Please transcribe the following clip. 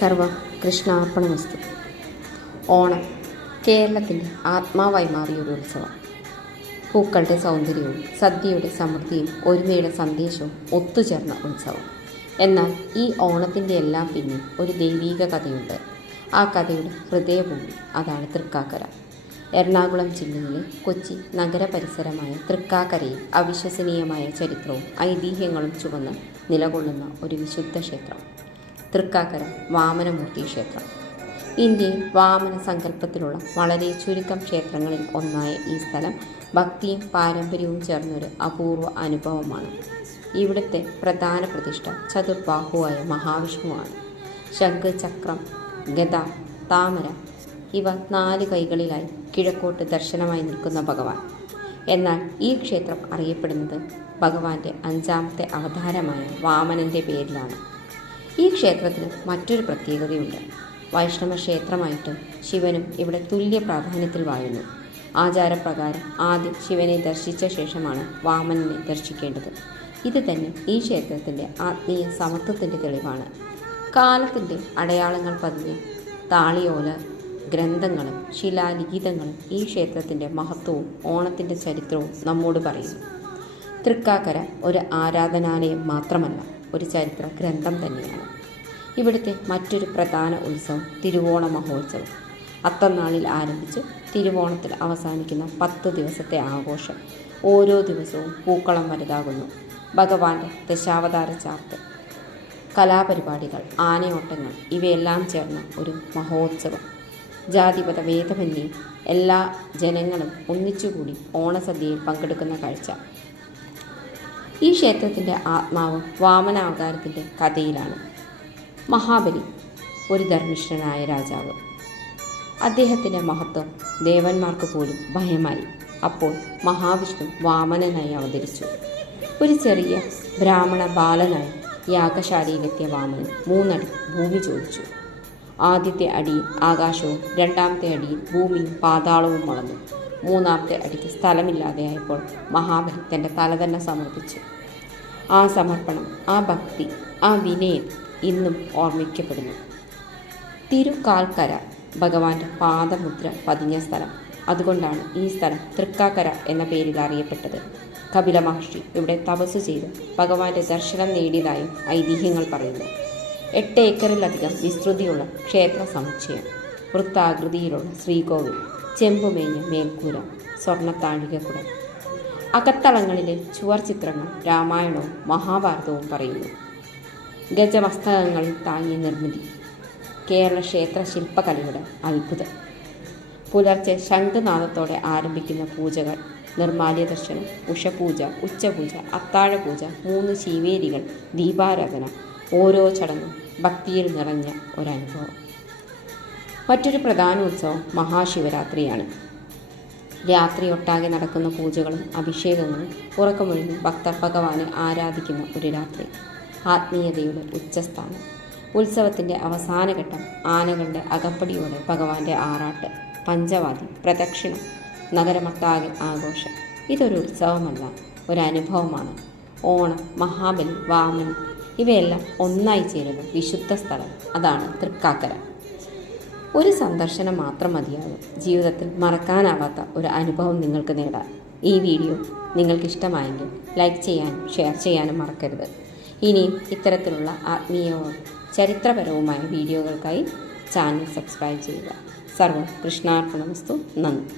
സർവ കൃഷ്ണാർപ്പണമസ്തു. ഓണം കേരളത്തിൻ്റെ ആത്മാവായി മാറിയൊരു ഉത്സവം. പൂക്കളുടെ സൗന്ദര്യവും സദ്യയുടെ സമൃദ്ധിയും ഒരുമയുടെ സന്ദേശവും ഒത്തുചേർന്ന ഉത്സവം. എന്നാൽ ഈ ഓണത്തിൻ്റെ എല്ലാം പിന്നിൽ ഒരു ദൈവീക കഥയുണ്ട്. ആ കഥയുടെ ഹൃദയഭൂമി അതാണ് തൃക്കാക്കര. എറണാകുളം ജില്ലയിലെ കൊച്ചി നഗരപരിസരമായ തൃക്കാക്കരയിൽ അവിശ്വസനീയമായ ചരിത്രവും ഐതിഹ്യങ്ങളും ചുവന്ന് നിലകൊള്ളുന്ന ഒരു വിശുദ്ധ ക്ഷേത്രം തൃക്കാക്കര വാമനമൂർത്തി ക്ഷേത്രം. ഇന്ത്യയിൽ വാമന സങ്കല്പത്തിലുള്ള വളരെ ചുരുക്കം ക്ഷേത്രങ്ങളിൽ ഒന്നായ ഈ സ്ഥലം ഭക്തിയും പാരമ്പര്യവും ചേർന്നൊരു അപൂർവ അനുഭവമാണ്. ഇവിടുത്തെ പ്രധാന പ്രതിഷ്ഠ ചതുർബാഹുവായ മഹാവിഷ്ണുവാണ്. ശംഖ്, ചക്രം, ഗദ, താമര ഇവ 4 കൈകളിലായി കിഴക്കോട്ട് ദർശനമായി നിൽക്കുന്ന ഭഗവാൻ. എന്നാൽ ഈ ക്ഷേത്രം അറിയപ്പെടുന്നത് ഭഗവാന്റെ 5ാമത്തെ അവതാരമായ വാമനൻ്റെ പേരിലാണ്. ഈ ക്ഷേത്രത്തിന് മറ്റൊരു പ്രത്യേകതയുണ്ട്. വൈഷ്ണവ ക്ഷേത്രമായിട്ട് ശിവനും ഇവിടെ തുല്യ പ്രാധാന്യത്തിൽ വാഴുന്നു. ആചാരപ്രകാരം ആദ്യം ശിവനെ ദർശിച്ച ശേഷമാണ് വാമനനെ ദർശിക്കേണ്ടത്. ഇത് തന്നെ ഈ ക്ഷേത്രത്തിൻ്റെ ആത്മീയ സമത്വത്തിൻ്റെ തെളിവാണ്. കാലത്തിൻ്റെ അടയാളങ്ങൾ പതിഞ്ഞ താളിയോല ഗ്രന്ഥങ്ങളും ശിലാലിഖിതങ്ങളും ഈ ക്ഷേത്രത്തിൻ്റെ മഹത്വവും ഓണത്തിൻ്റെ ചരിത്രവും നമ്മോട് പറയുന്നു. തൃക്കാക്കര ഒരു ആരാധനാലയം മാത്രമല്ല, ഒരു ചരിത്ര ഗ്രന്ഥം തന്നെയാണ്. ഇവിടുത്തെ മറ്റൊരു പ്രധാന ഉത്സവം തിരുവോണ മഹോത്സവം. അത്തനാളിൽ ആരംഭിച്ച് തിരുവോണത്തിൽ അവസാനിക്കുന്ന 10 ദിവസത്തെ ആഘോഷം. ഓരോ ദിവസവും പൂക്കളം വലുതാകുന്നു. ഭഗവാന്റെ ദശാവതാര ചാർത്ത്, കലാപരിപാടികൾ, ആനയോട്ടങ്ങൾ ഇവയെല്ലാം ചേർന്ന ഒരു മഹോത്സവം. ജാതിപത ഭേദമന്യേ എല്ലാ ജനങ്ങളും ഒന്നിച്ചുകൂടി ഓണസദ്യയിൽ പങ്കെടുക്കുന്ന കാഴ്ച. ഈ ക്ഷേത്രത്തിൻ്റെ ആത്മാവ് വാമനാവതാരത്തിൻ്റെ കഥയിലാണ്. മഹാബലി ഒരു ധർമ്മിഷ്ഠനായ രാജാവ്. അദ്ദേഹത്തിൻ്റെ മഹത്വം ദേവന്മാർക്ക് പോലും ഭയമായി. അപ്പോൾ മഹാവിഷ്ണു വാമനനായി അവതരിച്ചു. ഒരു ചെറിയ ബ്രാഹ്മണ ബാലനായി യാഗശാലയിലെത്തിയ വാമനൻ 3 അടി ഭൂമി ചോദിച്ചു. ആദ്യത്തെ അടിയിൽ ആകാശവും 2ാമത്തെ അടിയിൽ ഭൂമിയും പാതാളവും വളർന്നു. 3ാമത്തെ അടിക്ക് സ്ഥലമില്ലാതെയായപ്പോൾ മഹാബലി തൻ്റെ തല തന്നെ സമർപ്പിച്ചു. ആ സമർപ്പണം, ആ ഭക്തി, ആ വിനയം ഇന്നും ഓർമ്മിക്കപ്പെടുന്നു. തിരുക്കാൽക്കര ഭഗവാന്റെ പാദമുദ്ര പതിഞ്ഞ സ്ഥലം. അതുകൊണ്ടാണ് ഈ സ്ഥലം തൃക്കാക്കര എന്ന പേരിൽ അറിയപ്പെട്ടത്. കപില മഹർഷി ഇവിടെ തപസ് ചെയ്ത് ഭഗവാന്റെ ദർശനം നേടിയതായും ഐതിഹ്യങ്ങൾ പറയുന്നു. 8 ഏക്കറിലധികം വിസ്തൃതിയുള്ള ക്ഷേത്ര സമുച്ചയം, വൃത്താകൃതിയിലുള്ള ശ്രീകോവിൽ, ചെമ്പുമേഞ്ഞ മേൽക്കൂര, സ്വർണ്ണത്താഴികക്കുടം. അകത്തളങ്ങളിലെ ചുവർ ചിത്രങ്ങൾ രാമായണവും മഹാഭാരതവും പറയുന്നു. ഗജമസ്തകങ്ങളിൽ താങ്ങിയ നിർമ്മിതി, കേരള ക്ഷേത്ര ശില്പകലയുടെ അത്ഭുതം. പുലർച്ചെ ശംഖനാദത്തോടെ ആരംഭിക്കുന്ന പൂജകൾ, നിർമ്മാല്യ ദർശനം, ഉഷപൂജ, ഉച്ചപൂജ, അത്താഴപൂജ, 3 ശീവേലികൾ, ദീപാരാധന. ഓരോ ചടങ്ങും ഭക്തിയിൽ നിറഞ്ഞ ഒരനുഭവം. മറ്റൊരു പ്രധാന ഉത്സവം മഹാശിവരാത്രിയാണ്. രാത്രിയൊട്ടാകെ നടക്കുന്ന പൂജകളും അഭിഷേകങ്ങളും ഉറക്കമൊഴിഞ്ഞ് ഭക്തർ ഭഗവാനെ ആരാധിക്കുന്ന ഒരു രാത്രി. ആത്മീയതയുടെ ഉച്ചസ്ഥാനം. ഉത്സവത്തിൻ്റെ അവസാനഘട്ടം ആനകളുടെ അകപ്പടിയോടെ ഭഗവാന്റെ ആറാട്ട്, പഞ്ചവാദ്യം, പ്രദക്ഷിണം, നഗരമൊട്ടാകെ ആഘോഷം. ഇതൊരു ഉത്സവമല്ല, ഒരനുഭവമാണ്. ഓണം, മഹാബലി, വാമനൻ ഇവയെല്ലാം ഒന്നായി ചേരുന്ന വിശുദ്ധ സ്ഥലം അതാണ് തൃക്കാക്കര. ഒരു സന്ദർശനം മാത്രം മതിയാകും ജീവിതത്തിൽ മറക്കാനാവാത്ത ഒരു അനുഭവം നിങ്ങൾക്ക് നേടാൻ. ഈ വീഡിയോ നിങ്ങൾക്കിഷ്ടമായെങ്കിൽ ലൈക്ക് ചെയ്യാനും ഷെയർ ചെയ്യാനും മറക്കരുത്. ഇനിയും ഇത്തരത്തിലുള്ള ആത്മീയവും ചരിത്രപരവുമായ വീഡിയോകൾക്കായി ചാനൽ സബ്സ്ക്രൈബ് ചെയ്യുക. സർവം കൃഷ്ണാർപ്പണമസ്തു. നന്ദി.